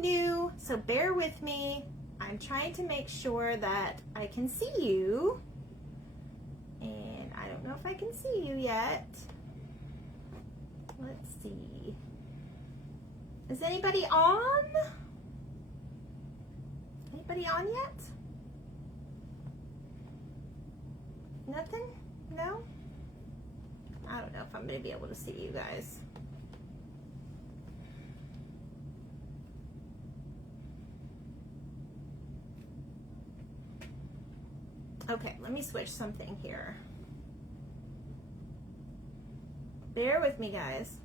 new, so bear with me. I'm trying to make sure that I can see you. And I don't know if I can see you yet. Let's see. Is anybody on? Anybody on yet? Nothing? No? I don't know if I'm going to be able to see you guys. Okay, let me switch something here. Bear with me, guys.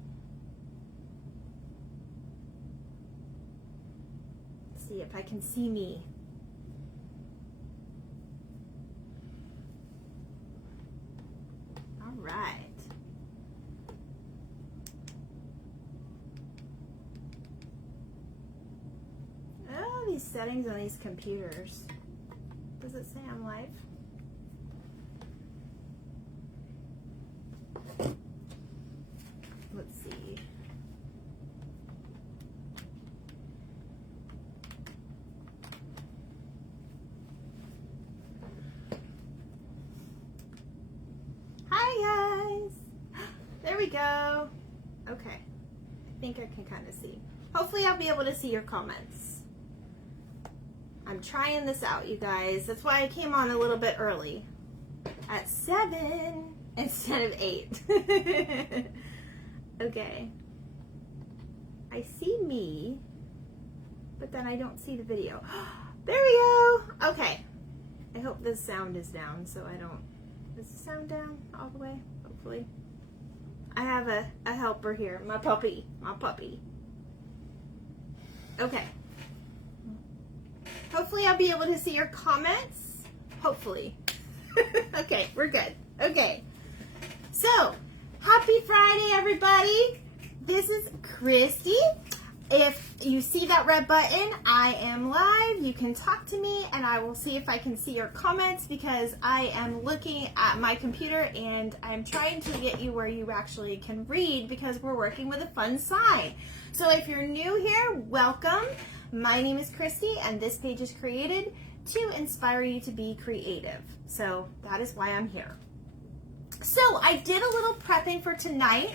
Let's see if I can see me. All right. Oh, these settings on these computers. Does it say I'm live? Let's see. Hi guys. There we go. Okay. I think I can kind of see. Hopefully I'll be able to see your comments. I'm trying this out, you guys. That's why I came on a little bit early. At 7 instead of 8. Okay. I see me, but then I don't see the video. There we go. Okay. I hope the sound is down so I don't... Is the sound down all the way? Hopefully. I have a helper here. My puppy. My puppy. Okay. Hopefully I'll be able to see your comments. Hopefully. Okay, we're good. Okay. So, happy Friday, everybody. This is Christy. If you see that red button, I am live. You can talk to me and I will see if I can see your comments because I am looking at my computer and I'm trying to get you where you actually can read because we're working with a fun sign. So if you're new here, welcome. My name is Christy and this page is created to inspire you to be creative. So that is why I'm here. So I did a little prepping for tonight,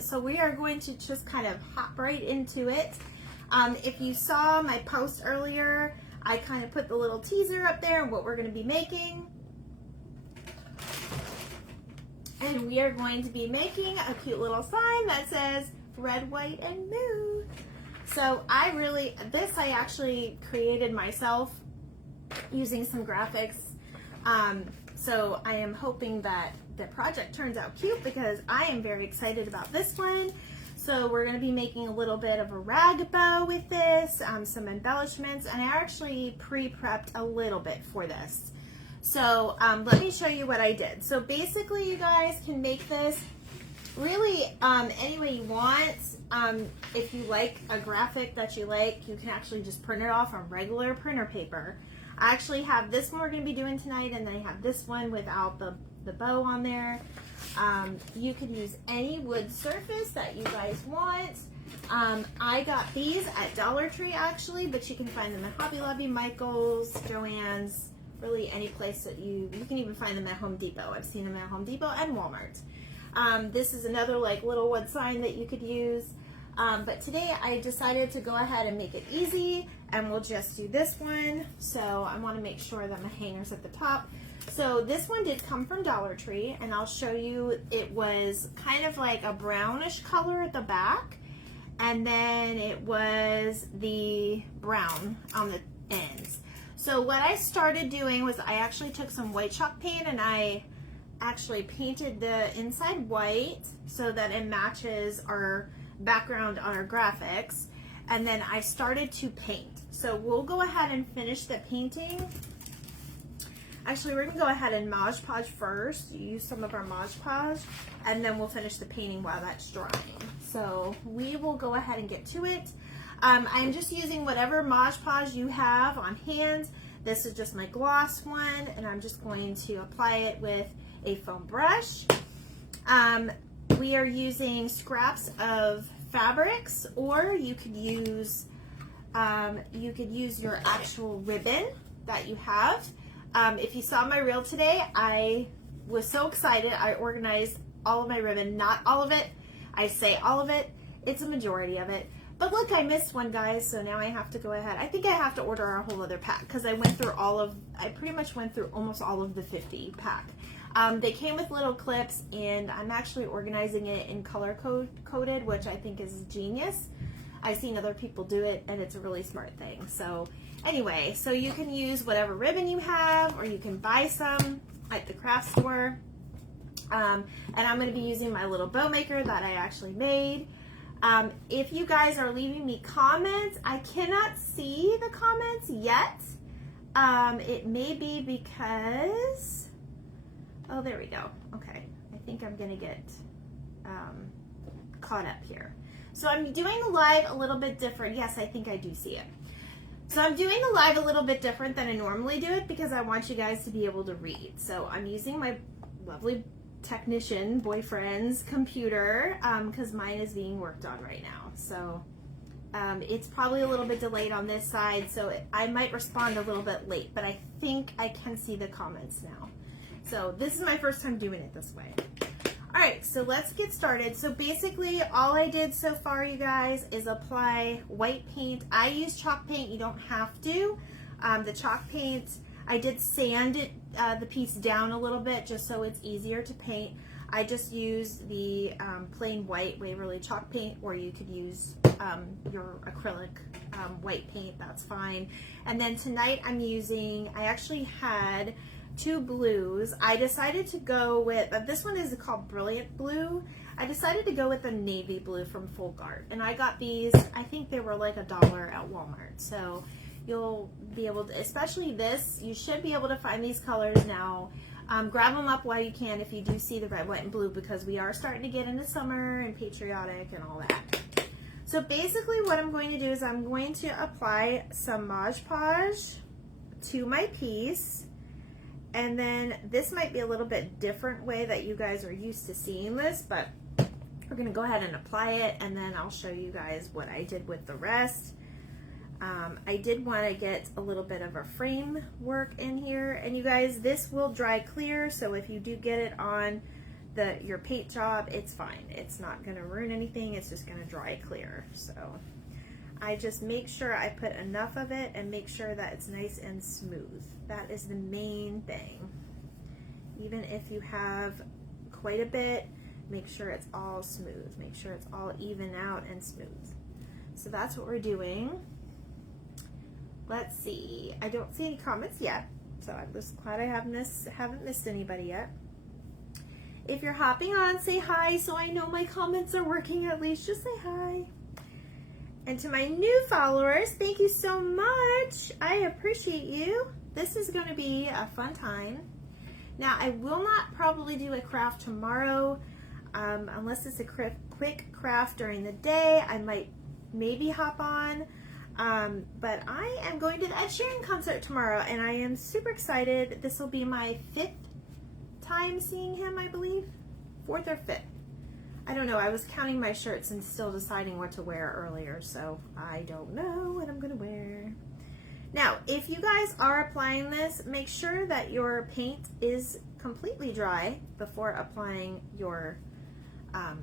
so we are going to just kind of hop right into it. If you saw my post earlier, I kind of put the little teaser up there and what we're going to be making. And we are going to be making a cute little sign that says red, white, and moo. So I actually created myself using some graphics. So I am hoping that the project turns out cute because I am very excited about this one. So we're going to be making a little bit of a rag bow with this, some embellishments, and I actually pre-prepped a little bit for this. So let me show you what I did. So basically you guys can make this really any way you want. If you like a graphic that you like, you can actually just print it off on regular printer paper. I actually have this one we're going to be doing tonight, and then I have this one without the bow on there. You can use any wood surface that you guys want. I got these at Dollar Tree actually, but you can find them at Hobby Lobby, Michael's, Joann's, really any place that you can even find them at Home Depot. I've seen them at Home Depot and Walmart. This is another like little wood sign that you could use. But today I decided to go ahead and make it easy and we'll just do this one. So I want to make sure that my hanger's at the top. So this one did come from Dollar Tree and I'll show you it was kind of like a brownish color at the back and then it was the brown on the ends. So what I started doing was I actually took some white chalk paint and I actually painted the inside white so that it matches our background on our graphics, and then I started to paint. So we'll go ahead and finish the painting. Actually, we're gonna go ahead and Mod Podge first, use some of our Mod Podge, and then we'll finish the painting while that's drying. So we will go ahead and get to it. I'm just using whatever Mod Podge you have on hand. This is just my gloss one, and I'm just going to apply it with a foam brush. We are using scraps of fabrics, or you could use You could use your actual ribbon that you have. If you saw my reel today, I was so excited. I organized all of my ribbon, not all of it. I say all of it. It's a majority of it. But look, I missed one, guys, so now I have to go ahead. I think I have to order a whole other pack because I pretty much went through almost all of the 50 pack. They came with little clips, and I'm actually organizing it in color coded, which I think is genius. I've seen other people do it, and it's a really smart thing. So anyway, so you can use whatever ribbon you have, or you can buy some at the craft store. And I'm going to be using my little bow maker that I actually made. If you guys are leaving me comments, I cannot see the comments yet. It may be because, oh, there we go. Okay, I think I'm going to get caught up here. So I'm doing the live a little bit different. Yes, I think I do see it. So I'm doing the live a little bit different than I normally do it because I want you guys to be able to read. So I'm using my lovely technician boyfriend's computer because mine is being worked on right now. So it's probably a little bit delayed on this side, so I might respond a little bit late, but I think I can see the comments now. So this is my first time doing it this way. All right, so let's get started. So basically all I did so far, you guys, is apply white paint. I use chalk paint. You don't have to. The chalk paint, I did sand it, the piece down a little bit just so it's easier to paint. I just used the plain white Waverly chalk paint, or you could use your acrylic white paint, that's fine. And then tonight I'm using, I actually had two blues. I decided to go with, this one is called Brilliant Blue. I decided to go with the navy blue from Folk Art. And I got these, I think they were like $1 at Walmart. So you'll be able to, especially this, you should be able to find these colors now. Grab them up while you can if you do see the red, white, and blue, because we are starting to get into summer and patriotic and all that. So basically what I'm going to do is I'm going to apply some Mod Podge to my piece. And then this might be a little bit different way that you guys are used to seeing this, but we're going to go ahead and apply it, and then I'll show you guys what I did with the rest. I did want to get a little bit of a frame work in here, and you guys, this will dry clear, so if you do get it on your paint job, it's fine. It's not going to ruin anything, it's just going to dry clear. So I just make sure I put enough of it and make sure that it's nice and smooth. That is the main thing. Even if you have quite a bit, make sure it's all smooth. Make sure it's all even out and smooth. So that's what we're doing. Let's see. I don't see any comments yet, so I'm just glad I haven't missed anybody yet. If you're hopping on, say hi so I know my comments are working at least. Just say hi. And to my new followers, thank you so much. I appreciate you. This is going to be a fun time. Now, I will not probably do a craft tomorrow unless it's a quick craft during the day. I might maybe hop on. But I am going to the Ed Sheeran concert tomorrow, and I am super excited. This will be my 5th time seeing him, I believe. 4th or 5th. I don't know. I was counting my shirts and still deciding what to wear earlier, so I don't know what I'm going to wear. Now, if you guys are applying this, make sure that your paint is completely dry before applying your Mod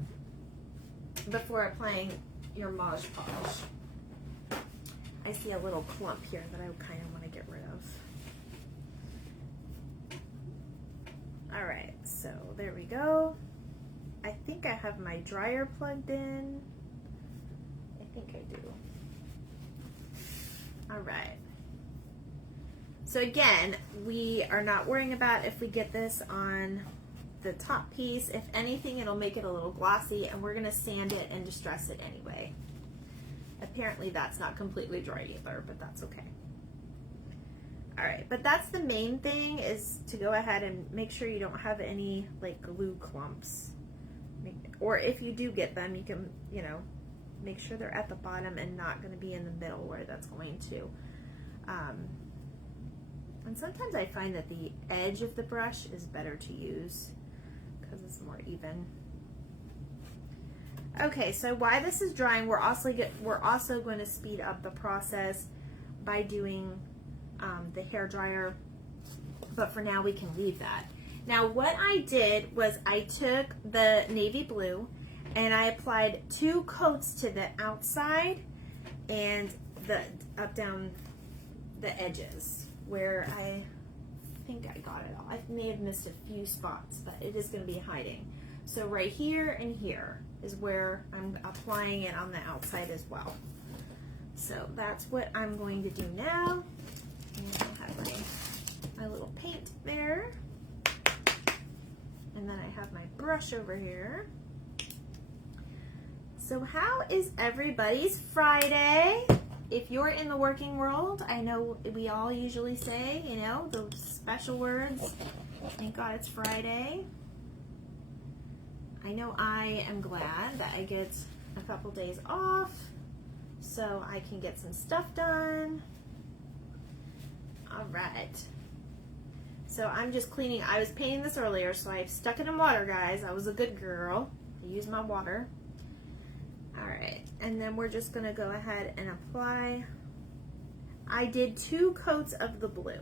Podge. I see a little clump here that I kind of want to get rid of. All right, so there we go. I think I have my dryer plugged in. I think I do. All right. So again, we are not worrying about if we get this on the top piece. If anything, it'll make it a little glossy, and we're gonna sand it and distress it anyway. Apparently that's not completely dry either, but that's okay. All right, but that's the main thing, is to go ahead and make sure you don't have any like glue clumps. Or if you do get them, you can, you know, make sure they're at the bottom and not going to be in the middle where that's going to. And sometimes I find that the edge of the brush is better to use because it's more even. Okay, so while this is drying, we're also going to speed up the process by doing the hair dryer, but for now we can leave that. Now what I did was I took the navy blue and I applied 2 coats to the outside and up down the edges where I think I got it all. I may have missed a few spots, but it is going to be hiding. So right here and here is where I'm applying it on the outside as well. So that's what I'm going to do now. And I'll have my little paint there. And then I have my brush over here. So how is everybody's Friday? If you're in the working world, I know we all usually say, you know, those special words. Thank God it's Friday. I know I am glad that I get a couple days off so I can get some stuff done. All right. So I'm just cleaning. I was painting this earlier, so I stuck it in water, guys. I was a good girl. I used my water. All right. And then we're just going to go ahead and apply. I did 2 coats of the blue.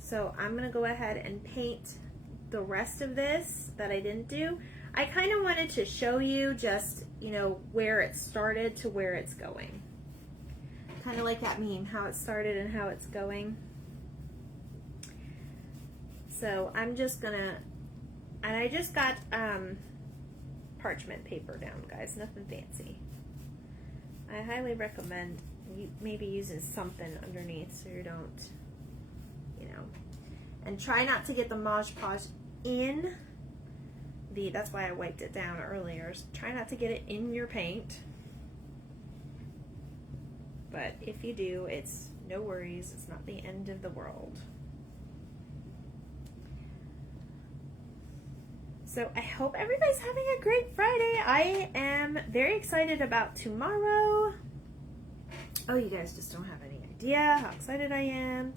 So I'm going to go ahead and paint the rest of this that I didn't do. I kind of wanted to show you just, you know, where it started to where it's going. Kind of like that meme, how it started and how it's going. So I'm just gonna, and I just got parchment paper down, guys, nothing fancy. I highly recommend maybe using something underneath so you don't, you know, and try not to get the Mod Podge in the, that's why I wiped it down earlier. So try not to get it in your paint. But if you do, it's no worries. It's not the end of the world. So I hope everybody's having a great Friday. I am very excited about tomorrow. Oh, you guys just don't have any idea how excited I am.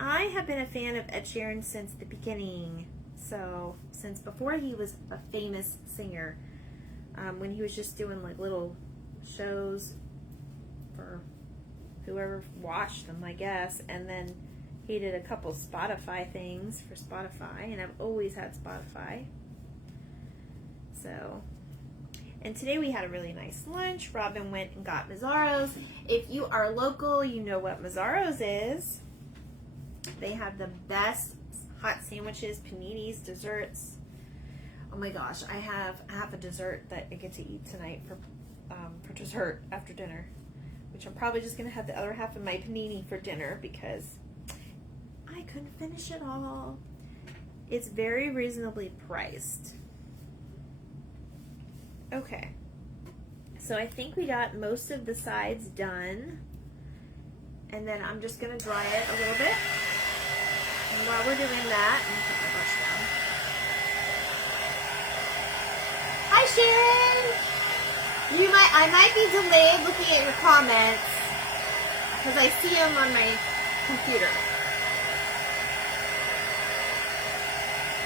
I have been a fan of Ed Sheeran since the beginning. So since before he was a famous singer, when he was just doing like little shows for whoever watched them, I guess, and then he did a couple Spotify things for Spotify, and I've always had Spotify. So, and today we had a really nice lunch. Robin went and got Mazzaro's. If you are local, you know what Mazzaro's is. They have the best hot sandwiches, paninis, desserts. Oh my gosh, I have half a dessert that I get to eat tonight for dessert after dinner, which I'm probably just going to have the other half of my panini for dinner because I couldn't finish it all. It's very reasonably priced. Okay, so I think we got most of the sides done, and then I'm just going to dry it a little bit. And while we're doing that, I'm going to put my brush down. Hi Sharon! I might be delayed looking at your comments because I see them on my computer.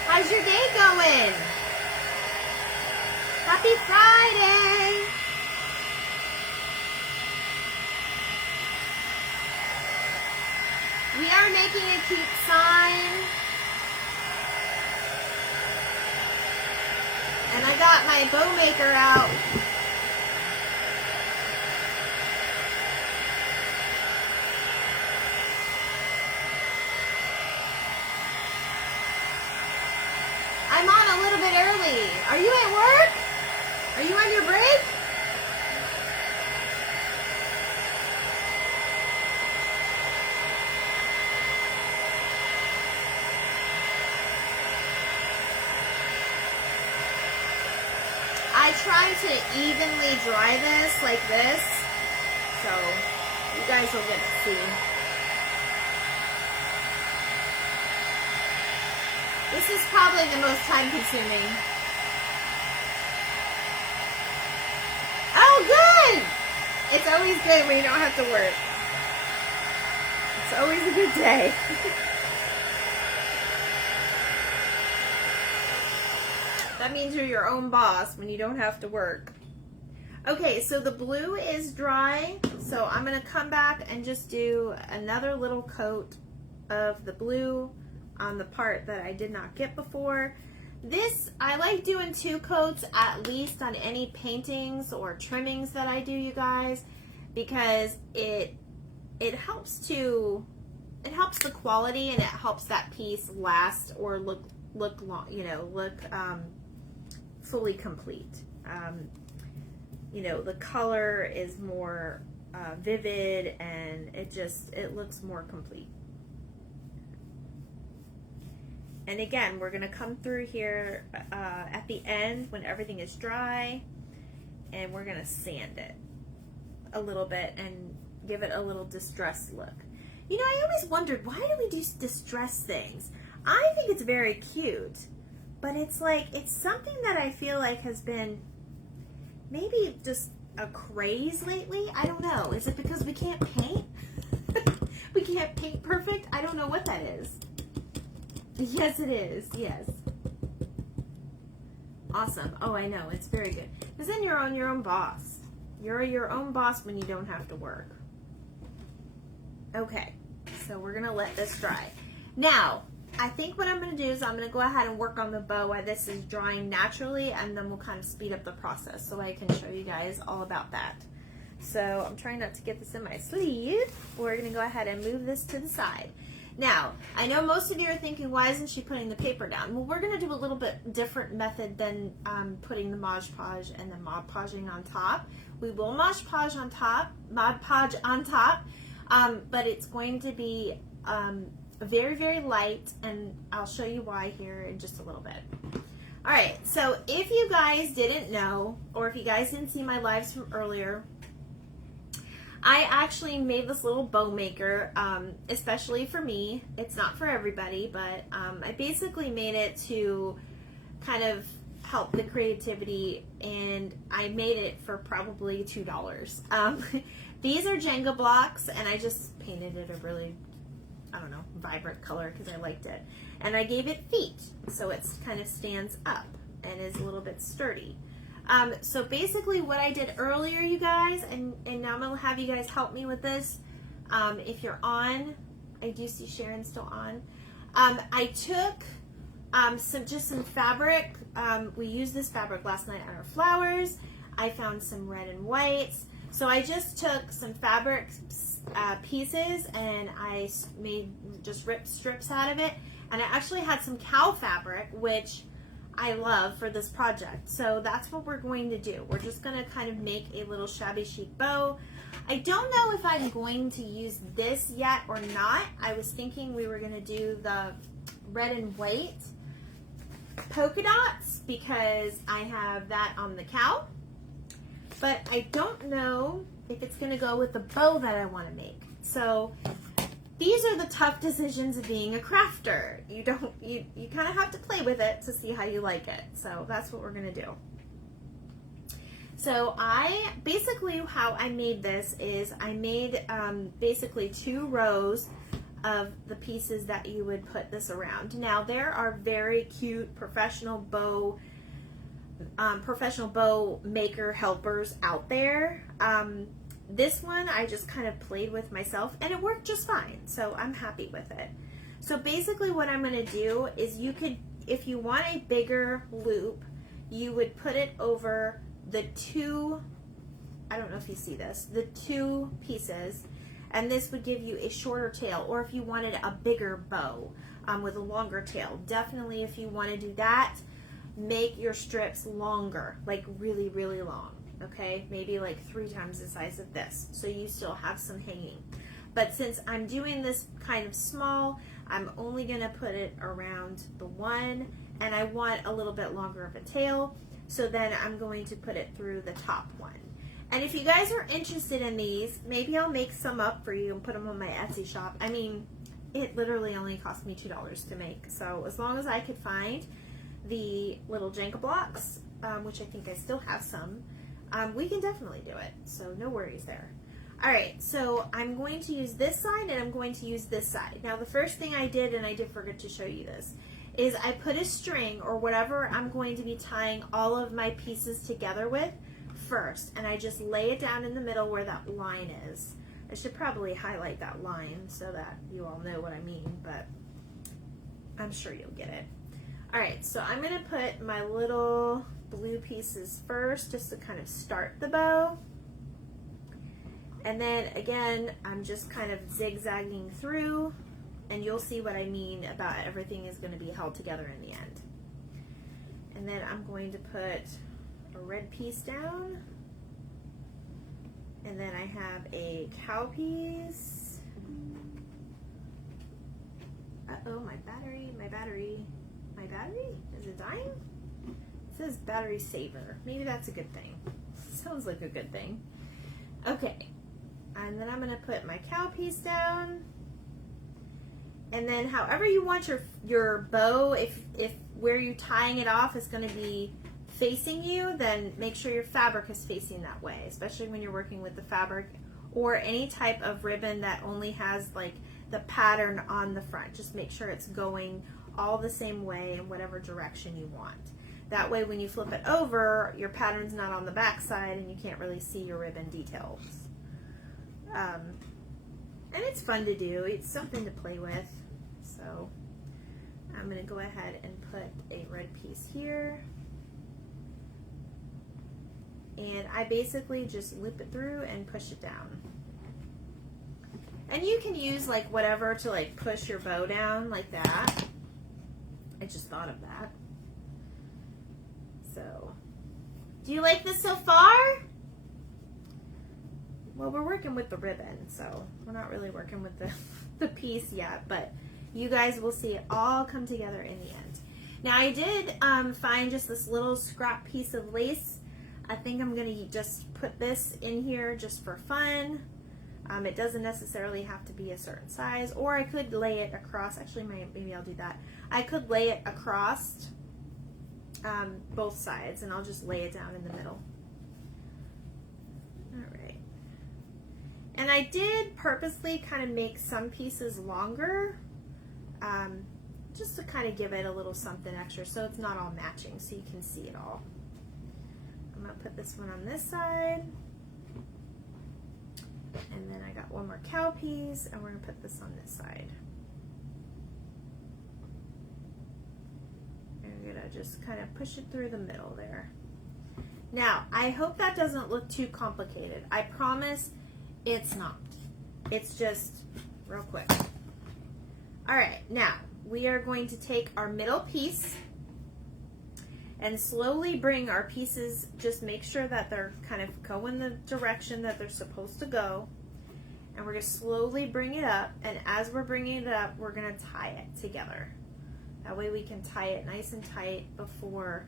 How's your day going? Happy Friday! We are making a cute sign. And I got my bow maker out. I'm on a little bit early. Are you at work? Are you on your break? I try to evenly dry this like this, so you guys will get to see. This is probably the most time consuming. Oh, good! It's always good when you don't have to work. It's always a good day. That means you're your own boss when you don't have to work. Okay, so the blue is dry, so I'm going to come back and just do another little coat of the blue on the part that I did not get before. This, I like doing 2 coats at least on any paintings or trimmings that I do, you guys, because it helps the quality, and it helps that piece last or look long, look fully complete. The color is more vivid, and it looks more complete. And again, we're going to come through here at the end when everything is dry, and we're going to sand it a little bit and give it a little distressed look. I always wondered, why do we do distress things? I think it's very cute, but it's something that I feel like has been maybe just a craze lately. I don't know. Is it because we can't paint? We can't paint perfect? I don't know what that is. Yes, it is. Yes. Awesome. Oh, I know. It's very good. Because then you're your own boss. You're your own boss when you don't have to work. Okay. So we're going to let this dry. Now, I think what I'm going to do is I'm going to go ahead and work on the bow while this is drying naturally, and then we'll kind of speed up the process so I can show you guys all about that. So I'm trying not to get this in my sleeve. We're going to go ahead and move this to the side. Now, I know most of you are thinking, why isn't she putting the paper down? Well, we're going to do a little bit different method than putting the Mod Podge and then Mod Podging on top. We will Mod Podge on top, but it's going to be very, very light, and I'll show you why here in just a little bit. All right, so if you guys didn't know, or if you guys didn't see my lives from earlier, I actually made this little bow maker, especially for me. It's not for everybody, but I basically made it to kind of help the creativity, and I made it for probably $2. These are Jenga blocks, and I just painted it a really, I don't know, vibrant color because I liked it. And I gave it feet, so it kind of stands up and is a little bit sturdy. So basically what I did earlier, you guys, and now I'm going to have you guys help me with this. If you're on, I do see Sharon still on. I took some fabric. We used this fabric last night on our flowers. I found some red and whites. So I just took some fabric pieces, and I just ripped strips out of it. And I actually had some cow fabric, which I love for this project. So that's what we're going to do. We're just going to kind of make a little shabby chic bow. I don't know if I'm going to use this yet or not. I was thinking we were going to do the red and white polka dots because I have that on the cow. But I don't know if it's going to go with the bow that I want to make. So these are the tough decisions of being a crafter. You kind of have to play with it to see how you like it. So that's what we're going to do. So basically how I made this is I made basically 2 rows of the pieces that you would put this around. Now there are very cute professional bow maker helpers out there. This one I just kind of played with myself, and it worked just fine, so I'm happy with it. So basically what I'm going to do is if you want a bigger loop, you would put it over the 2, I don't know if you see this, the 2 pieces, and this would give you a shorter tail. Or if you wanted a bigger bow with a longer tail, definitely if you want to do that, make your strips longer, like really, really long. Okay, maybe like 3 times the size of this, so you still have some hanging. But since I'm doing this kind of small, I'm only going to put it around the 1, and I want a little bit longer of a tail, so then I'm going to put it through the top 1. And if you guys are interested in these, maybe I'll make some up for you and put them on my Etsy shop. I mean, it literally only cost me $2 to make, so as long as I could find the little Jenga blocks, which I think I still have some, we can definitely do it, so no worries there. Alright, so I'm going to use this side and I'm going to use this side. Now the first thing I did, and I did forget to show you this, is I put a string or whatever I'm going to be tying all of my pieces together with first, and I just lay it down in the middle where that line is. I should probably highlight that line so that you all know what I mean, but I'm sure you'll get it. All right, so I'm gonna put my little blue pieces first just to kind of start the bow. And then again, I'm just kind of zigzagging through, and you'll see what I mean about everything is gonna be held together in the end. And then I'm going to put a red piece down. And then I have a cow piece. Uh-oh, my battery, is it dying? It says battery saver. Maybe that's a good thing. Sounds like a good thing. Okay, and then I'm gonna put my cow piece down. And then however you want your bow, if where you're tying it off is gonna be facing you, then make sure your fabric is facing that way, especially when you're working with the fabric or any type of ribbon that only has like the pattern on the front. Just make sure it's going all the same way in whatever direction you want. That way when you flip it over, your pattern's not on the back side and you can't really see your ribbon details. And it's fun to do. It's something to play with. So I'm going to go ahead and put a red piece here. And I basically just loop it through and push it down. And you can use like whatever to like push your bow down like that. I just thought of that. So, do you like this so far? Well, we're working with the ribbon, so we're not really working with the piece yet, but you guys will see it all come together in the end. Now I did find just this little scrap piece of lace. I think I'm going to just put this in here just for fun. It doesn't necessarily have to be a certain size, or I could lay it across. Actually, maybe I'll do that. I could lay it across both sides, and I'll just lay it down in the middle. All right. And I did purposely kind of make some pieces longer, just to kind of give it a little something extra so it's not all matching, so you can see it all. I'm going to put this one on this side. And then I got one more cow piece, and we're going to put this on this side. And we're going to just kind of push it through the middle there. Now, I hope that doesn't look too complicated. I promise it's not. It's just real quick. All right, now we are going to take our middle piece and slowly bring our pieces, just make sure that they're kind of going the direction that they're supposed to go. And we're going to slowly bring it up, and as we're bringing it up, we're going to tie it together. That way we can tie it nice and tight before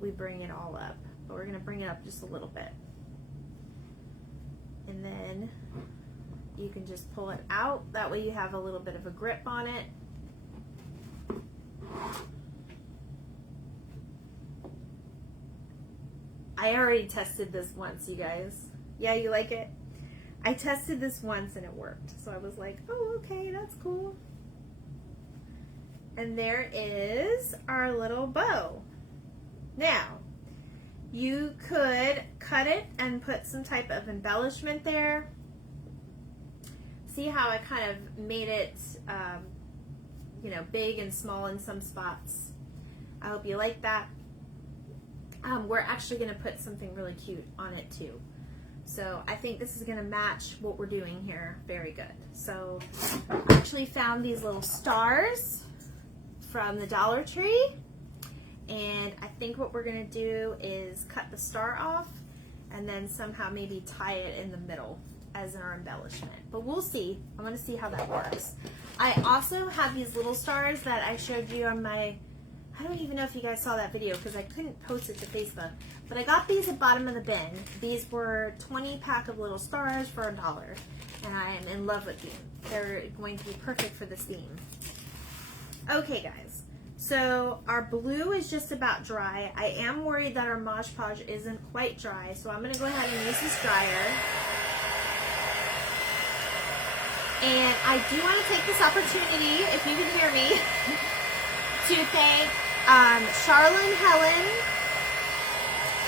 we bring it all up. But we're going to bring it up just a little bit. And then you can just pull it out. That way you have a little bit of a grip on it. I already tested this once, you guys. Yeah, you like it? I tested this once and it worked. So I was like, oh, okay, that's cool. And there is our little bow. Now, you could cut it and put some type of embellishment there. See how I kind of made it, you know, big and small in some spots. I hope you like that. We're actually going to put something really cute on it too. So I think this is going to match what we're doing here very good. So I actually found these little stars from the Dollar Tree. And I think what we're going to do is cut the star off and then somehow maybe tie it in the middle as our embellishment. But we'll see. I'm going to see how that works. I also have these little stars that I showed you on my, I don't even know if you guys saw that video because I couldn't post it to Facebook, but I got these at bottom of the bin. These were 20 pack of little stars for $1, and I am in love with them. They're going to be perfect for this theme. Okay, guys, so our blue is just about dry. I am worried that our Mod Podge isn't quite dry, so I'm going to go ahead and use this dryer. And I do want to take this opportunity, if you can hear me, to thank Charlene Helen,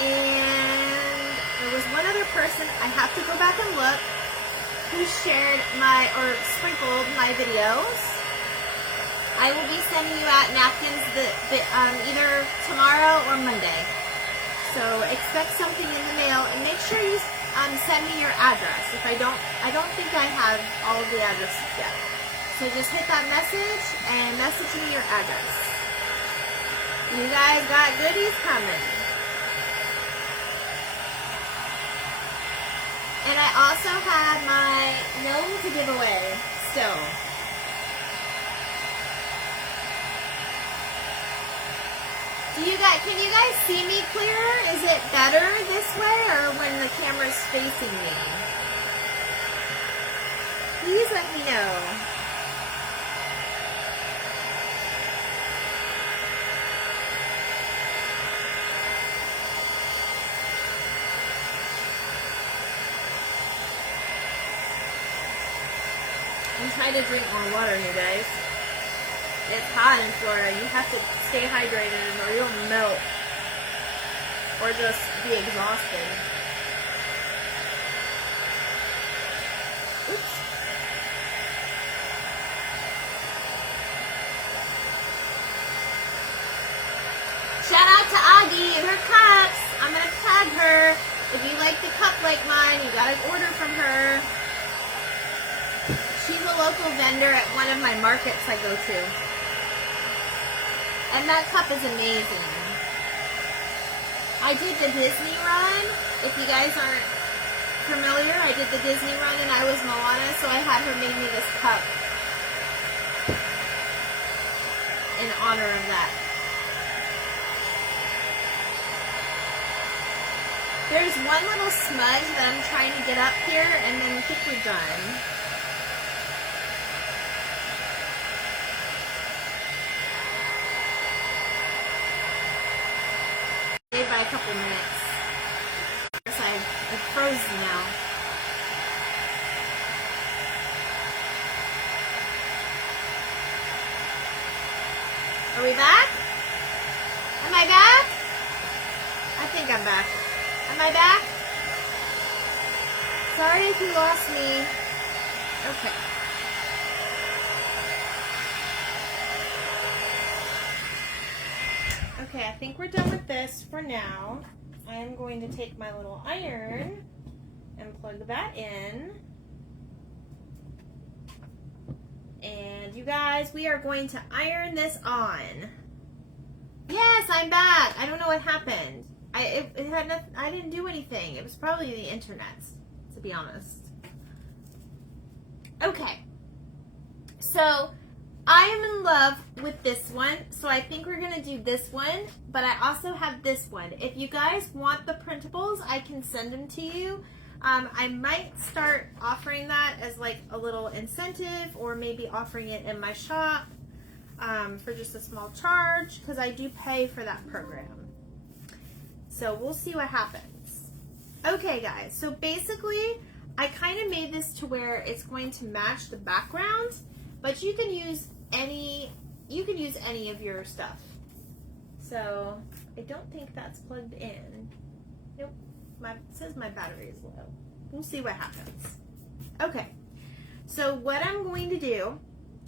and there was one other person, I have to go back and look, who shared or sprinkled my videos. I will be sending you out napkins either tomorrow or Monday. So expect something in the mail, and make sure you send me your address. If I don't think I have all of the addresses yet. So just hit that message and message me your address. You guys got goodies coming. And I also had my gnome to give away still. Can you guys see me clearer? Is it better this way or when the camera's facing me? Please let me know. I'm trying to drink more water, you guys. It's hot in Florida. You have to stay hydrated or you'll melt. Or just be exhausted. Oops. Shout out to Augie and her cups. I'm going to tag her. If you like the cup like mine, you got to order from her. She's a local vendor at one of my markets I go to. And that cup is amazing. I did the Disney run. If you guys aren't familiar, I did the Disney run and I was Moana, so I had her make me this cup in honor of that. There's one little smudge that I'm trying to get up here, and then I think we're done. By a couple minutes. I've frozen now. Are we back? Am I back? I think I'm back. Am I back? Sorry if you lost me. Okay. Okay, I think we're done with this for now. I am going to take my little iron and plug that in. And you guys, we are going to iron this on. Yes, I'm back. I don't know what happened. I didn't do anything. It was probably the internet, to be honest. Okay. So I am in love with this one, so I think we're going to do this one, but I also have this one. If you guys want the printables, I can send them to you. I might start offering that as like a little incentive, or maybe offering it in my shop for just a small charge, because I do pay for that program. So we'll see what happens. Okay guys, so basically I kind of made this to where it's going to match the background, but you can use any of your stuff. So I don't think that's plugged in. Nope. It says my battery is low. We'll see what happens. Okay. So what I'm going to do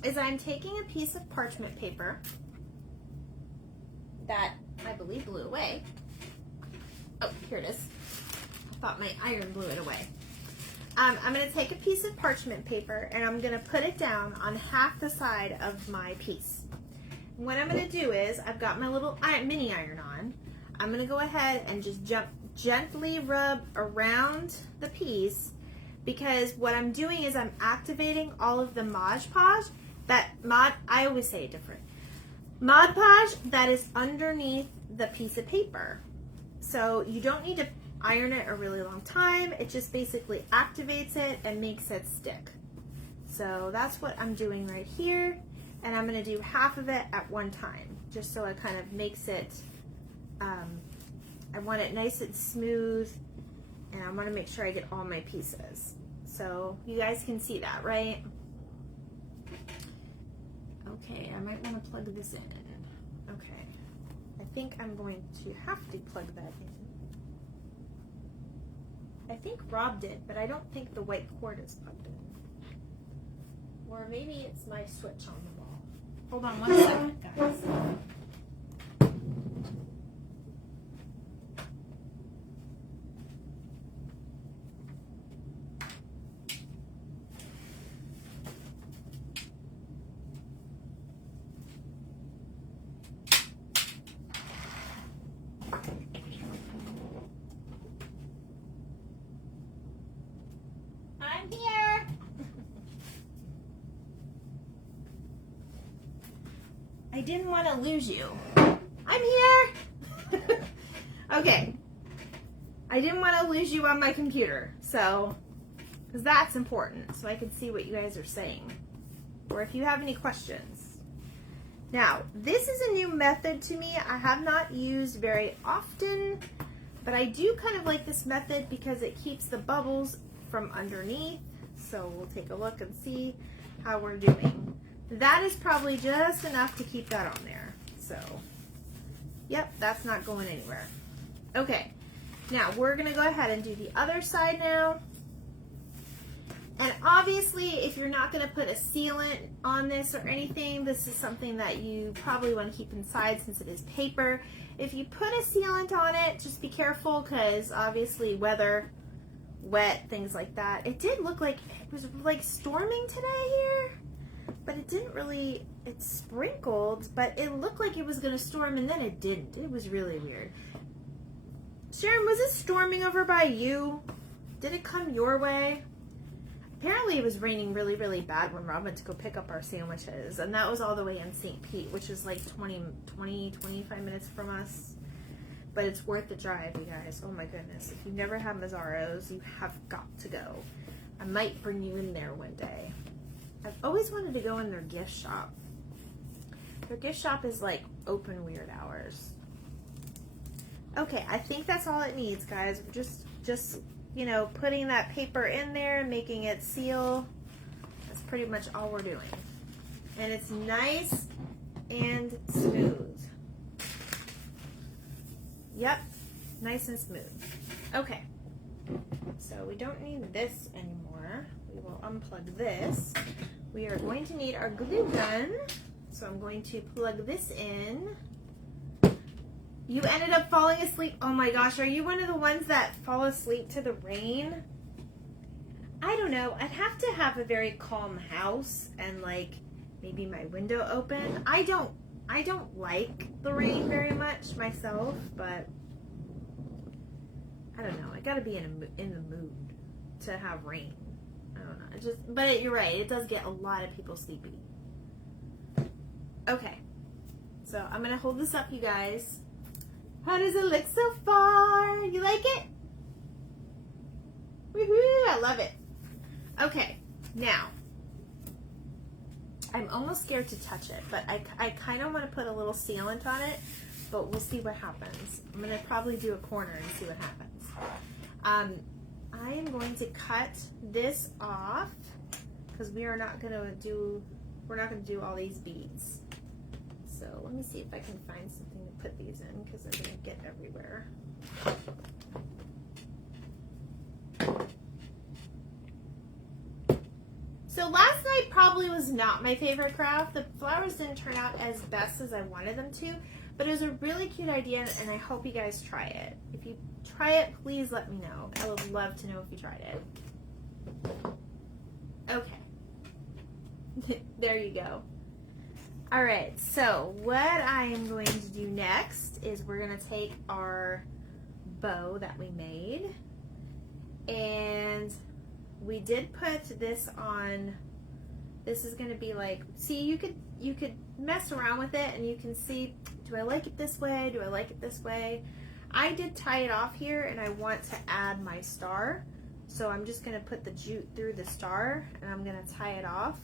is I'm taking a piece of parchment paper that I believe blew away. Oh, here it is. I thought my iron blew it away. I'm going to take a piece of parchment paper and I'm going to put it down on half the side of my piece. What I'm going to do is, I've got my little mini iron on. I'm going to go ahead and just gently rub around the piece, because what I'm doing is I'm activating all of the Mod Podge, I always say it different. Mod Podge that is underneath the piece of paper. So you don't need to iron it a really long time. It just basically activates it and makes it stick. So that's what I'm doing right here, and I'm going to do half of it at one time, just so it kind of makes it, I want it nice and smooth, and I want to make sure I get all my pieces. So you guys can see that, right? Okay, I might want to plug this in. think I'm going to have to plug that in. I think Rob did, but I don't think the white cord is plugged in. Or maybe it's my switch on the wall. Hold on 1 second, guys. I'm here. I didn't want to lose you. I'm here. Okay. I didn't want to lose you on my computer, so, because that's important, so I can see what you guys are saying, or if you have any questions. Now, this is a new method to me. I have not used very often, but I do kind of like this method because it keeps the bubbles from underneath. So we'll take a look and see how we're doing. That is probably just enough to keep that on there. So, yep, that's not going anywhere. Okay, now we're gonna go ahead and do the other side now. And obviously, if you're not gonna put a sealant on this or anything, this is something that you probably wanna keep inside since it is paper. If you put a sealant on it, just be careful because obviously weather, wet, things like that. It did look like it was like storming today here, but it didn't really, it sprinkled, but it looked like it was gonna storm and then it didn't. It was really weird. Sharon, was it storming over by you? Did it come your way? Apparently it was raining really, really bad when Rob went to go pick up our sandwiches, and that was all the way in St. Pete, which is like 25 minutes from us. But it's worth the drive, you guys. Oh my goodness. If you've never had Mazzaro's, you have got to go. I might bring you in there one day. I've always wanted to go in their gift shop. Their gift shop is like open weird hours. Okay, I think that's all it needs, guys. Just you know, putting that paper in there and making it seal. That's pretty much all we're doing. And it's nice and smooth. Yep, nice and smooth. Okay, so we don't need this anymore. We will unplug this. We are going to need our glue gun. So I'm going to plug this in. You ended up falling asleep. Oh my gosh, are you one of the ones that fall asleep to the rain? I don't know. I'd have to have a very calm house and like maybe my window open. I don't like the rain very much myself, but I don't know. I gotta be in the mood to have rain. I don't know. But you're right. It does get a lot of people sleepy. Okay, so I'm gonna hold this up, you guys. How does it look so far? You like it? Woohoo! I love it. Okay, now I'm almost scared to touch it, but I kind of want to put a little sealant on it, but we'll see what happens. I'm going to probably do a corner and see what happens. I am going to cut this off because we're not going to do all these beads. So let me see if I can find something to put these in because they're going to get everywhere. So last night probably was not my favorite craft. The flowers didn't turn out as best as I wanted them to, but it was a really cute idea and I hope you guys try it. If you try it, please let me know. I would love to know if you tried it. Okay. There you go. All right, so what I am going to do next is we're going to take our bow that we made, and we did put this on. This is going to be like, see, you could mess around with it and you can see, do I like it this way? Do I like it this way? I did tie it off here and I want to add my star. So I'm just going to put the jute through the star and I'm going to tie it off.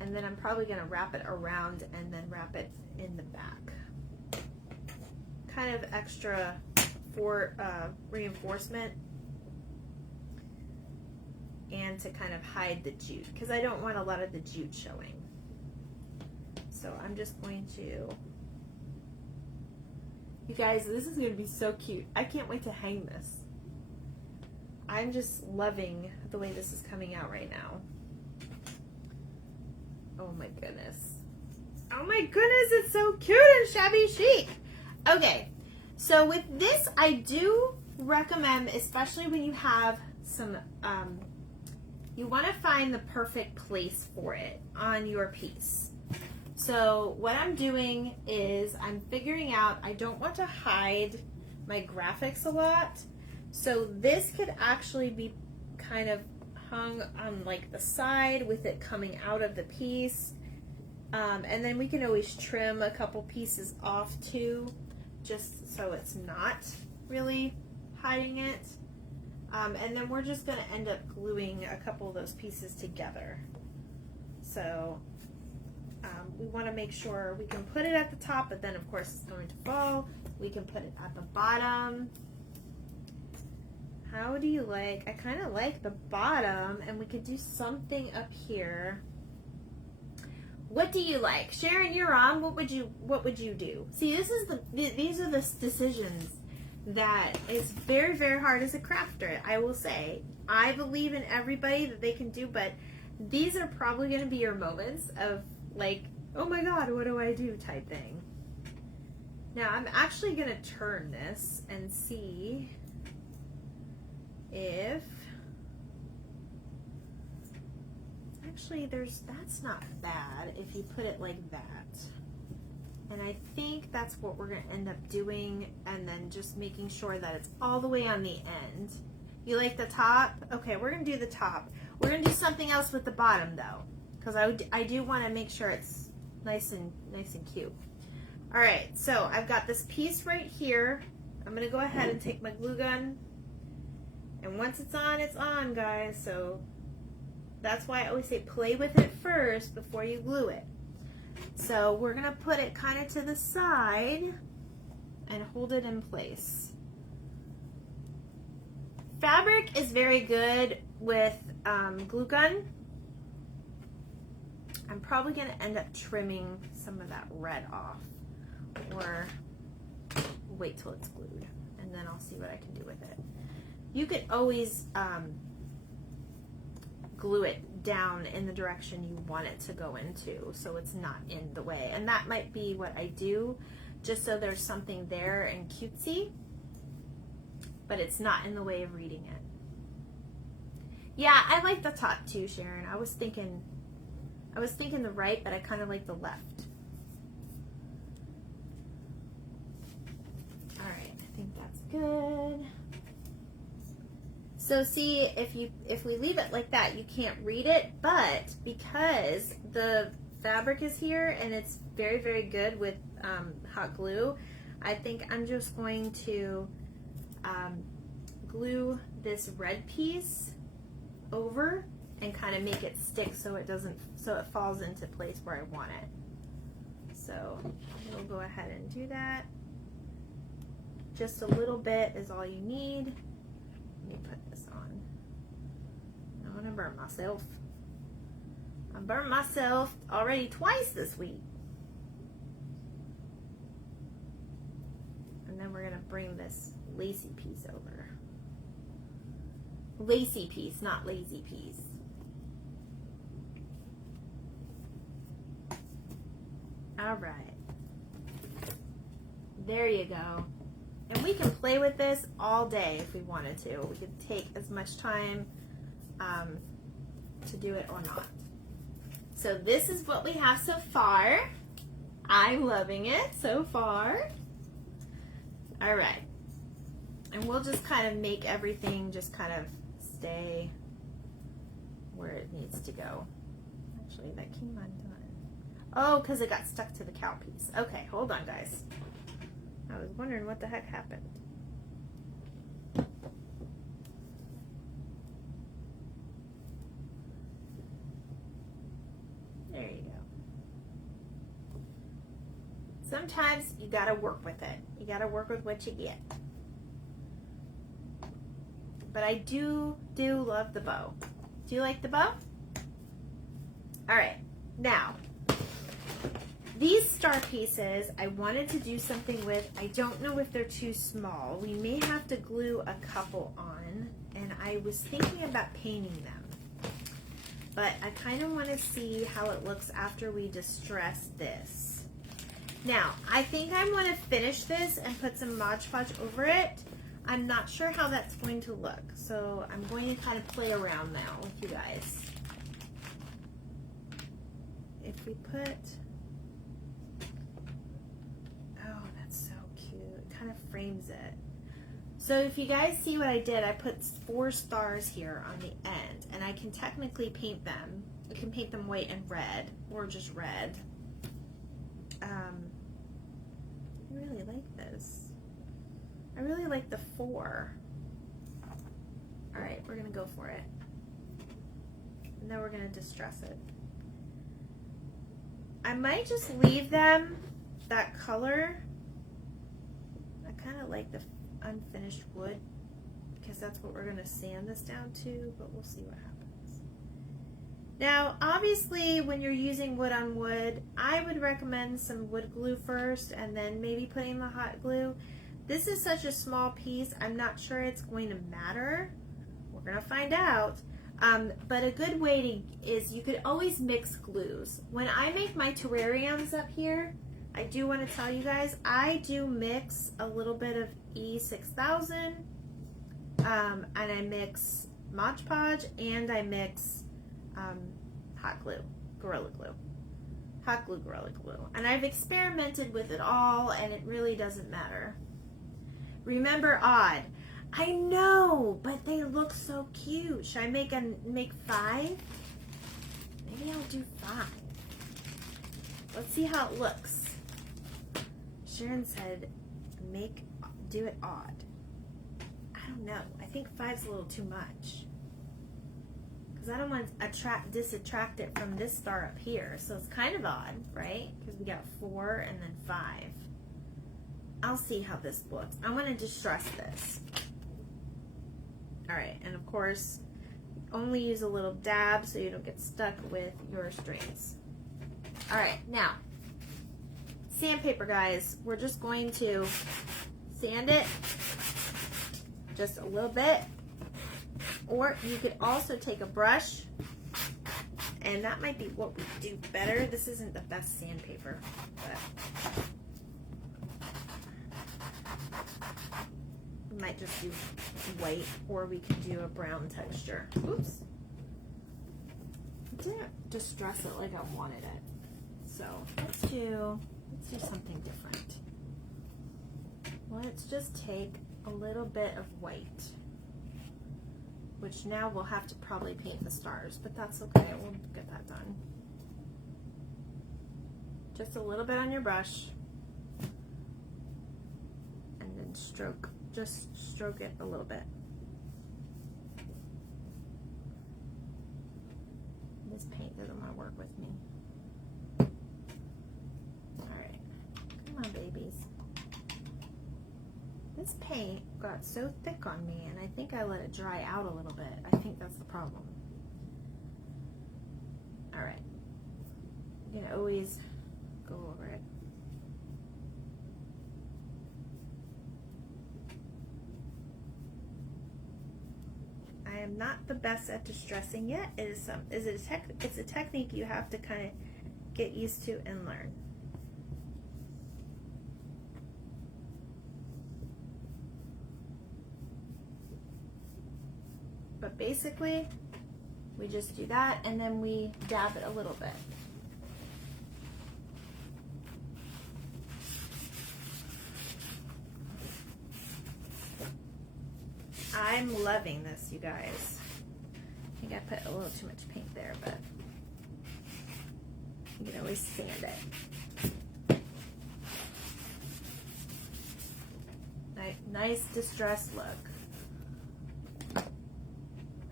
And then I'm probably going to wrap it around and then wrap it in the back. Kind of extra for reinforcement and to kind of hide the jute because I don't want a lot of the jute showing. So I'm just going to You guys, this is going to be so cute. I can't wait to hang this. I'm just loving the way this is coming out right now. Oh my goodness. Oh my goodness, it's so cute and shabby chic. Okay, so with this, I do recommend, especially when you have some, you want to find the perfect place for it on your piece. So what I'm doing is I'm figuring out, I don't want to hide my graphics a lot. So this could actually be kind of hung on like the side with it coming out of the piece. And then we can always trim a couple pieces off too, just so it's not really hiding it. And then we're just gonna end up gluing a couple of those pieces together. So we want to make sure we can put it at the top, but then of course it's going to fall. We can put it at the bottom. How do you like? I kind of like the bottom, and we could do something up here. What do you like? Sharon, you're on. What would you do? See, these are the decisions that is very, very hard as a crafter. I will say, I believe in everybody that they can do, but these are probably going to be your moments of like, oh my God, what do I do type thing. Now I'm actually going to turn this and see if, actually that's not bad if you put it like that. And I think that's what we're going to end up doing, and then just making sure that it's all the way on the end. You like the top? Okay, we're going to do the top. We're going to do something else with the bottom though, because I do want to make sure it's nice and cute. All right, so I've got this piece right here. I'm going to go ahead and take my glue gun, and once it's on, guys. So that's why I always say play with it first before you glue it. So we're going to put it kind of to the side and hold it in place. Fabric is very good with glue gun. I'm probably going to end up trimming some of that red off, or wait till it's glued, and then I'll see what I can do with it. You could always glue it down in the direction you want it to go into, so it's not in the way. And that might be what I do, just so there's something there and cutesy, but it's not in the way of reading it. Yeah, I like the top too, Sharon. I was thinking the right, but I kind of like the left. All right, I think that's good. So see, if we leave it like that, you can't read it, but because the fabric is here and it's very, very good with hot glue, I think I'm just going to glue this red piece over and kind of make it stick so it falls into place where I want it. So we'll go ahead and do that. Just a little bit is all you need. Let me put this on. I don't want to burn myself. I burned myself already twice this week. And then we're going to bring this lacy piece over. Lacy piece, not lazy piece. All right. There you go. And we can play with this all day if we wanted to. We could take as much time to do it or not. So this is what we have so far. I'm loving it so far. All right. And we'll just kind of make everything just kind of stay where it needs to go. Actually, that came undone. Oh, because it got stuck to the cow piece. Okay, hold on, guys. I was wondering what the heck happened. There you go. Sometimes you gotta work with it. You gotta work with what you get. But I do love the bow. Do you like the bow? All right, now, These star pieces, I wanted to do something with. I don't know if they're too small. We may have to glue a couple on, and I was thinking about painting them. But I kind of want to see how it looks after we distress this. Now, I think I want to finish this and put some Mod Podge over it. I'm not sure how that's going to look, so I'm going to kind of play around now with you guys. If we put, oh, that's so cute. It kind of frames it. So if you guys see what I did, I put 4 stars here on the end, and I can technically paint them. I can paint them white and red, or just red. I really like this. I really like the 4. All right, we're gonna go for it. And then we're gonna distress it. I might just leave them that color. I kind of like the unfinished wood because that's what we're gonna sand this down to, but we'll see what happens. Now, obviously, when you're using wood on wood, I would recommend some wood glue first and then maybe putting the hot glue. This is such a small piece, I'm not sure it's going to matter. We're gonna find out. But a good way is you could always mix glues. When I make my terrariums up here, I do want to tell you guys, I do mix a little bit of E6000, and I mix Mod Podge, and I mix hot glue, Gorilla Glue. Hot glue, Gorilla Glue. And I've experimented with it all, and it really doesn't matter. Remember odd. I know, but they look so cute. Should I make 5? Maybe I'll do 5. Let's see how it looks. Sharon said, do it odd. I don't know. I think 5's a little too much. Because I don't want to disattract it from this star up here. So it's kind of odd, right? Because we got 4 and then 5. I'll see how this looks. I want to distress this. All right, and of course, only use a little dab so you don't get stuck with your strings. All right, now, sandpaper, guys. We're just going to sand it just a little bit, or you could also take a brush, and that might be what we do better. This isn't the best sandpaper, but we might just do white, or we can do a brown texture. Oops. I didn't distress it like I wanted it. So let's do something different. Let's just take a little bit of white, which now we'll have to probably paint the stars, but that's okay. We'll get that done. Just a little bit on your brush, and then just stroke it a little bit. This paint doesn't want to work with me. All right, come on, babies. This paint got so thick on me, and I think I let it dry out a little bit. I think that's the problem. All right, you can always go over it. I am not the best at distressing yet. It's a technique you have to kind of get used to and learn. But basically, we just do that, and then we dab it a little bit. I'm loving this, you guys. I think I put a little too much paint there, but you can always sand it. Nice distressed look.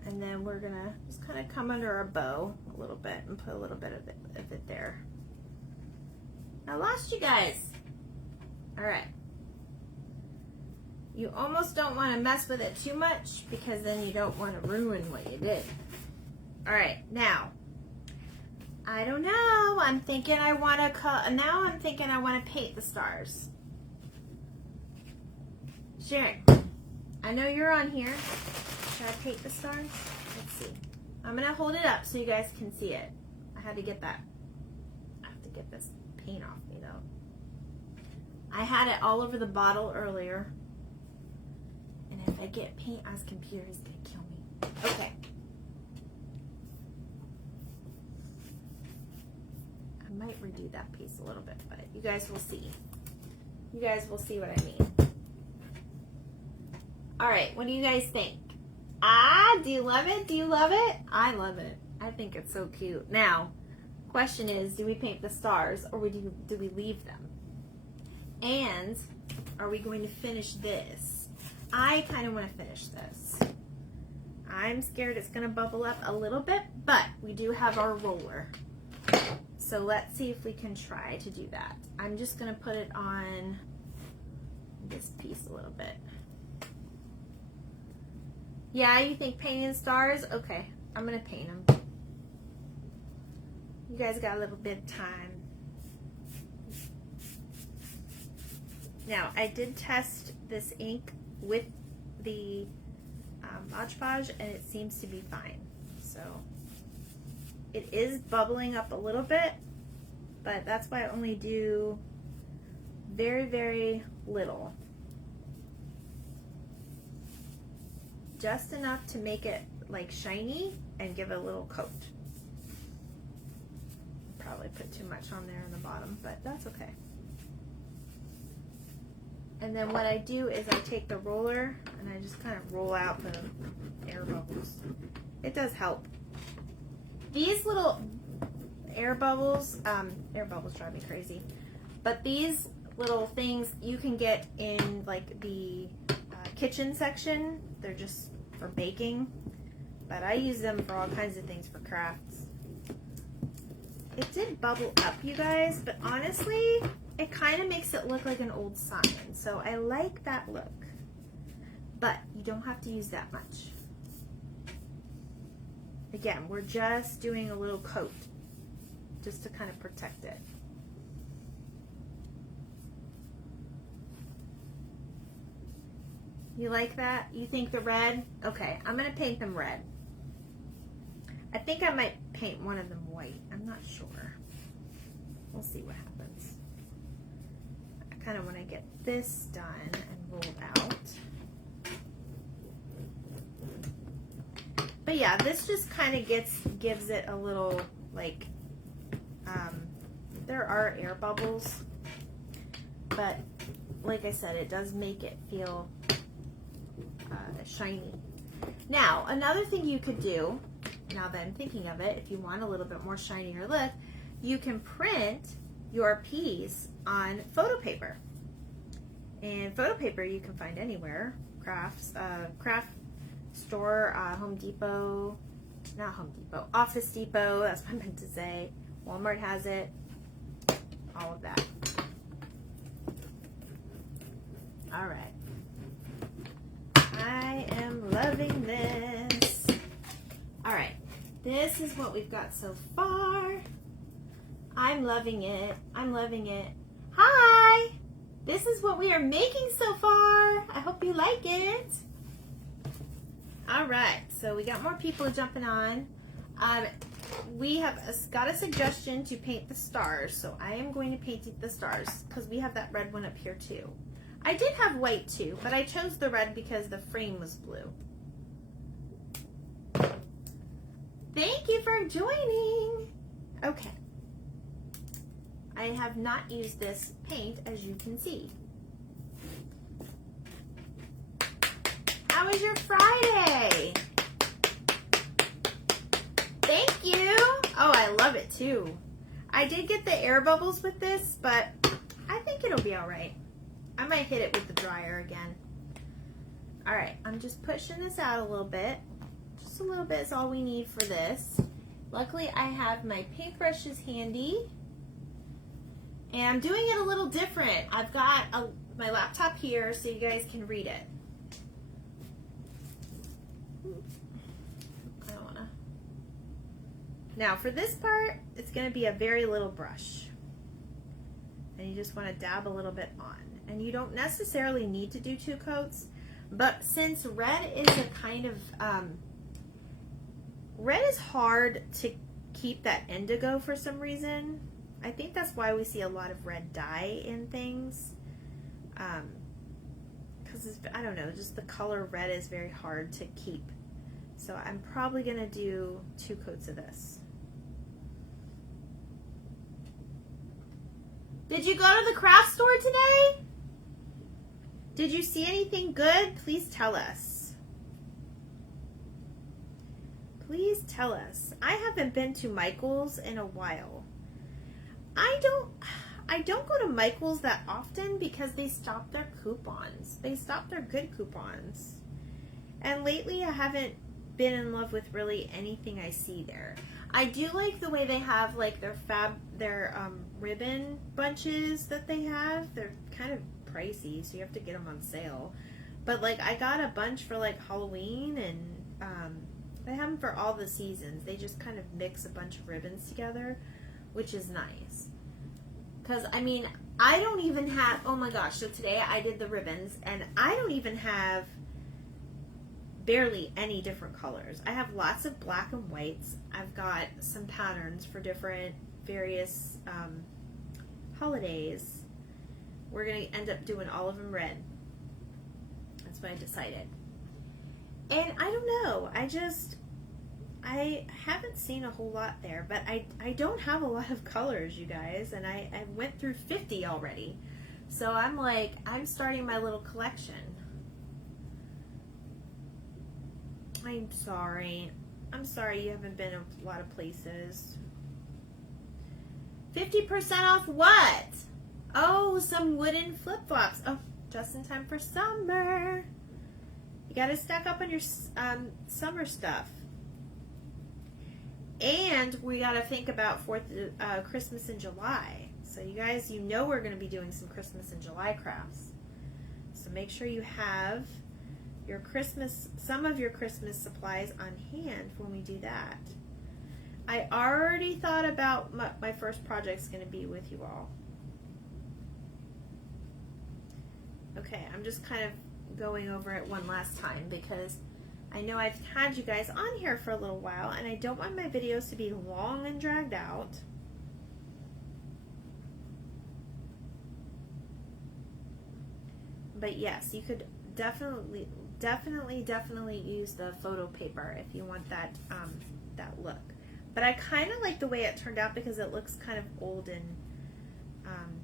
And then we're gonna just kind of come under our bow a little bit and put a little bit of it there. I lost you guys. All right. You almost don't want to mess with it too much because then you don't want to ruin what you did. All right, now I don't know. I'm thinking I want to now I'm thinking I want to paint the stars. Sharon, I know you're on here. Should I paint the stars? Let's see. I'm going to hold it up so you guys can see it. I had to get that. I have to get this paint off me though. I had it all over the bottle earlier. And if I get paint on his computer, he's going to kill me. Okay. I might redo that piece a little bit, but you guys will see. You guys will see what I mean. All right, what do you guys think? Do you love it? Do you love it? I love it. I think it's so cute. Now, question is, do we paint the stars or do we leave them? And are we going to finish this? I kind of want to finish this. I'm scared it's going to bubble up a little bit, but we do have our roller. So let's see if we can try to do that. I'm just going to put it on this piece a little bit. Yeah, you think painting stars? Okay, I'm going to paint them. You guys got a little bit of time. Now, I did test this ink with the Mod Podge, and it seems to be fine. So it is bubbling up a little bit, but that's why I only do very, very little. Just enough to make it like shiny and give it a little coat. Probably put too much on there in the bottom, but that's okay. And then what I do is I take the roller and I just kind of roll out the air bubbles. It does help. These little air bubbles drive me crazy. But these little things you can get in like the kitchen section. They're just for baking. But I use them for all kinds of things for crafts. It did bubble up, you guys, but honestly, it kind of makes it look like an old sign. So I like that look. But you don't have to use that much. Again, we're just doing a little coat just to kind of protect it. You like that? You think the red? Okay, I'm going to paint them red. I think I might paint one of them white. I'm not sure. We'll see what happens. I kind of want to get this done and rolled out. But yeah, this just kind of gives it a little, like, there are air bubbles, but like I said, it does make it feel shiny. Now, another thing you could do, now that I'm thinking of it, if you want a little bit more shinier look, you can print your piece on photo paper. And photo paper you can find anywhere. Craft store, Home Depot, not Home Depot, Office Depot, that's what I meant to say. Walmart has it, all of that. All right. I am loving this. All right, this is what we've got so far. I'm loving it. I'm loving it. Hi! This is what we are making so far. I hope you like it. All right, so we got more people jumping on. We have got a suggestion to paint the stars, so I am going to paint the stars because we have that red one up here too. I did have white too, but I chose the red because the frame was blue. Thank you for joining. Okay. I have not used this paint, as you can see. How was your Friday? Thank you. Oh, I love it too. I did get the air bubbles with this, but I think it'll be all right. I might hit it with the dryer again. All right, I'm just pushing this out a little bit. Just a little bit is all we need for this. Luckily, I have my paintbrushes handy. And I'm doing it a little different. I've got my laptop here so you guys can read it. I don't want to Now for this part, it's going to be a very little brush. And you just want to dab a little bit on. And you don't necessarily need to do 2 coats, but since red is a kind of, red is hard to keep that indigo for some reason. I think that's why we see a lot of red dye in things. Because I don't know, just the color red is very hard to keep. So I'm probably going to do 2 coats of this. Did you go to the craft store today? Did you see anything good? Please tell us. Please tell us. I haven't been to Michael's in a while. I don't go to Michael's that often because they stop their coupons. They stop their good coupons. And lately I haven't been in love with really anything I see there. I do like the way they have like their ribbon bunches that they have. They're kind of pricey, so you have to get them on sale. But like I got a bunch for like Halloween, and they have them for all the seasons. They just kind of mix a bunch of ribbons together, which is nice. Because I mean, I don't even have, oh my gosh, so today I did the ribbons and I don't even have barely any different colors. I have lots of black and whites. I've got some patterns for different various holidays. We're going to end up doing all of them red. That's what I decided. And I don't know. I haven't seen a whole lot there, but I don't have a lot of colors, you guys, and I went through 50 already. So I'm like, I'm starting my little collection. I'm sorry. I'm sorry you haven't been a lot of places. 50% off what? Oh, some wooden flip-flops. Oh, just in time for summer. You gotta stack up on your summer stuff. And we gotta think about Christmas in July. So you guys, you know we're gonna be doing some Christmas in July crafts. So make sure you have your some of your Christmas supplies on hand when we do that. I already thought about my first project's going to be with you all. Okay, I'm just kind of going over it one last time because I know I've had you guys on here for a little while and I don't want my videos to be long and dragged out. But yes, you could definitely use the photo paper if you want that that look. But I kind of like the way it turned out because it looks kind of old and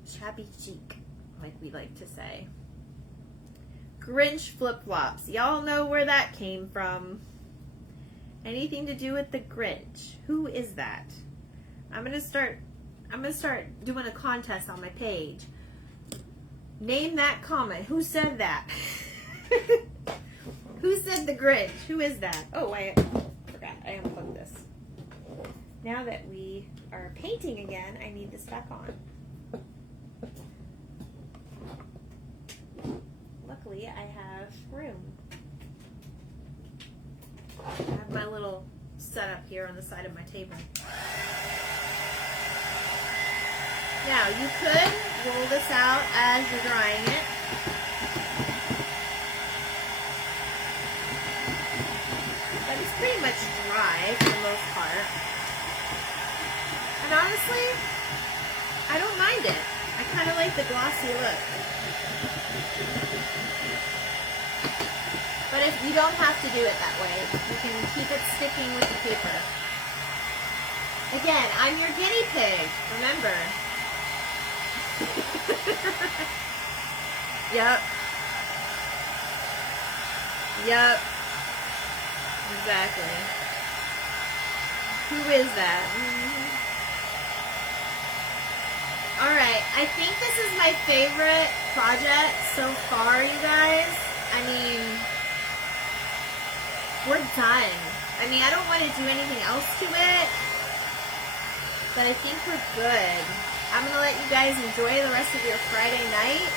shabby chic, like we like to say. Grinch flip-flops. Y'all know where that came from. Anything to do with the Grinch? Who is that? I'm gonna start doing a contest on my page. Name that comment. Who said that? Who said the Grinch? Who is that? Oh, I forgot. I unplugged this. Now that we are painting again, I need this back on. Luckily, I have room. I have my little setup here on the side of my table. Now, you could roll this out as you're drying it. But it's pretty much dry for the most part. And honestly, I don't mind it. I kind of like the glossy look. But if you don't have to do it that way, you can keep it sticking with the paper. Again, I'm your guinea pig, remember. Yep. Yep. Exactly. Who is that? Alright, I think this is my favorite project so far, you guys. I mean, we're done. I mean, I don't want to do anything else to it, but I think we're good. I'm going to let you guys enjoy the rest of your Friday night.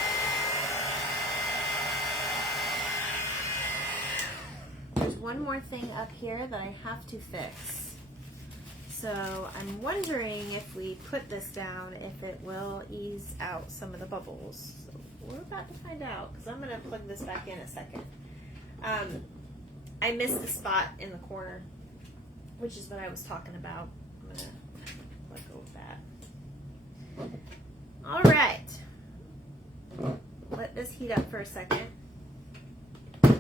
There's one more thing up here that I have to fix. So I'm wondering if we put this down, if it will ease out some of the bubbles. So we're about to find out, because I'm going to plug this back in a second. I missed the spot in the corner, which is what I was talking about. I'm going to let go of that. All right. Let this heat up for a second. I'm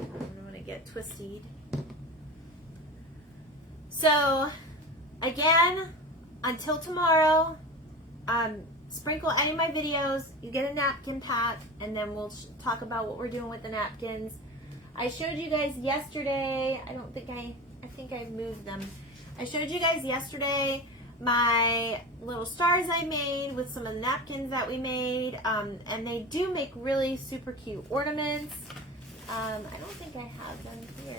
going to get twisted. So, again, until tomorrow, sprinkle any of my videos. You get a napkin pack, and then we'll talk about what we're doing with the napkins. I showed you guys yesterday. I think I moved them. I showed you guys yesterday my little stars I made with some of the napkins that we made, and they do make really super cute ornaments. I don't think I have them here,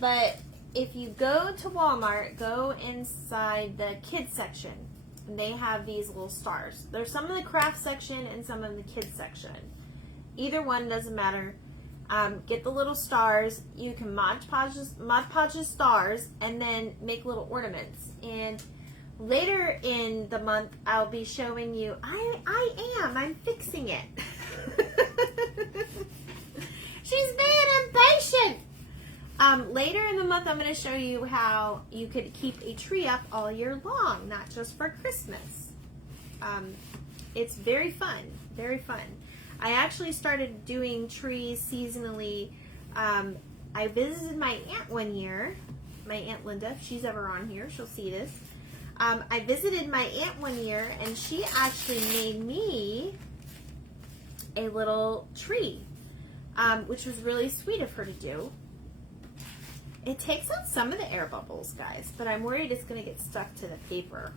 but if you go to Walmart, go inside the kids section, and they have these little stars. There's some in the craft section and some in the kids section. Either one doesn't matter. Get the little stars. You can Mod Podge the stars and then make little ornaments. And later in the month, I'll be showing you. I'm fixing it. She's being impatient. Later in the month, I'm going to show you how you could keep a tree up all year long, not just for Christmas. It's very fun, very fun. I actually started doing trees seasonally. I visited my aunt one year, my Aunt Linda. If she's ever on here, she'll see this. I visited my aunt one year, and she actually made me a little tree, which was really sweet of her to do. It takes out some of the air bubbles, guys, but I'm worried it's going to get stuck to the paper,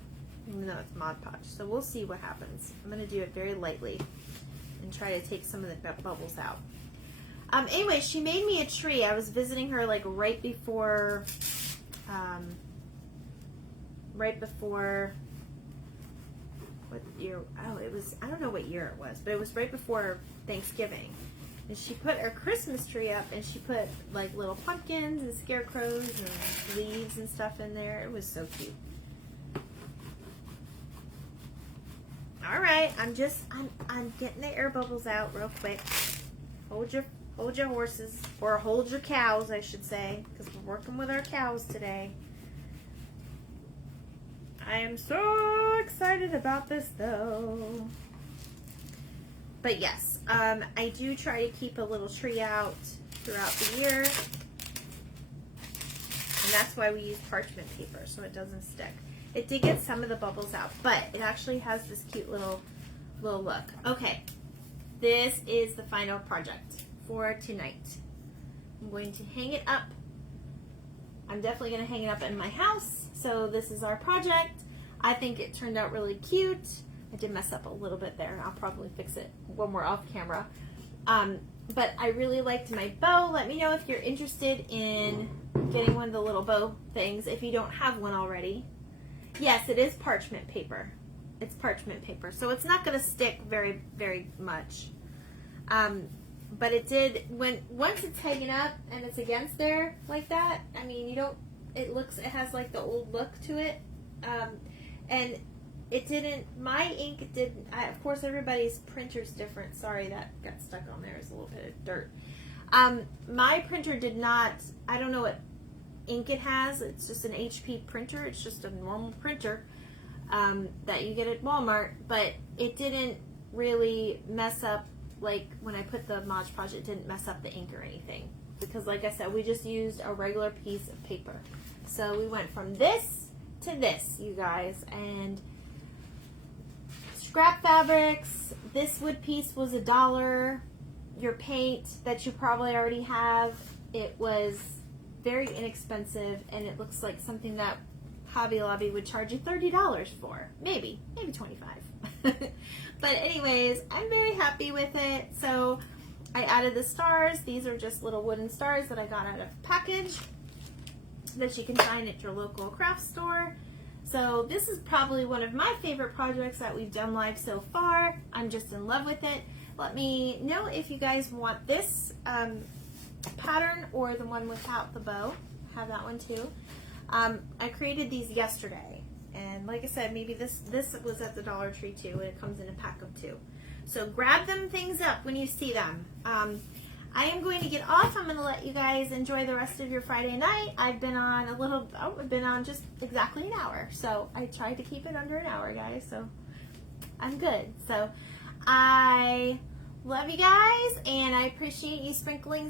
even though it's Mod Podge. So we'll see what happens. I'm going to do it very lightly and try to take some of the bubbles out. Anyway, she made me a tree. I was visiting her like right before what year? Oh, it was, I don't know what year it was, but it was right before Thanksgiving. And she put her Christmas tree up, and she put like little pumpkins and scarecrows and leaves and stuff in there. It was so cute. All right, I'm getting the air bubbles out real quick. Hold your horses, or hold your cows, I should say, because we're working with our cows today. I am so excited about this though. But yes, I do try to keep a little tree out throughout the year. And that's why we use parchment paper, so it doesn't stick. It did get some of the bubbles out, but it actually has this cute little look. Okay, this is the final project for tonight. I'm going to hang it up. I'm definitely going to hang it up in my house. So this is our project. I think it turned out really cute. I did mess up a little bit there. I'll probably fix it when we're off camera. But I really liked my bow. Let me know if you're interested in getting one of the little bow things if you don't have one already. Yes, it is parchment paper. It's parchment paper. So it's not going to stick very, very much. But it did, once it's hanging up and it's against there like that, I mean, it has like the old look to it. And it didn't, my ink didn't, of course everybody's printer's different. Sorry, that got stuck on there. There's a little bit of dirt. My printer did not, I don't know what ink it has. It's just an HP printer. It's just a normal printer that you get at Walmart. But it didn't really mess up, like when I put the Mod Podge, it didn't mess up the ink or anything. Because like I said, we just used a regular piece of paper. So we went from this to this, you guys. And scrap fabrics, this wood piece was $1. Your paint that you probably already have, it was very inexpensive, and it looks like something that Hobby Lobby would charge you $30 for. Maybe 25. But anyways, I'm very happy with it. So I added the stars. These are just little wooden stars that I got out of a package that you can find at your local craft store. So this is probably one of my favorite projects that we've done live so far. I'm just in love with it. Let me know if you guys want this pattern or the one without the bow. I have that one too. I created these yesterday, and like I said, maybe this was at the Dollar Tree too, and it comes in a pack of 2. So grab them things up when you see them. I am going to get off. I'm going to let you guys enjoy the rest of your Friday night. I've been on I've been on just exactly an hour. So I tried to keep it under an hour, guys. So I'm good. So I love you guys, and I appreciate you sprinkling,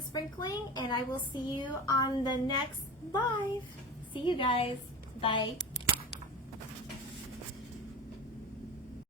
and I will see you on the next live. See you guys. Bye.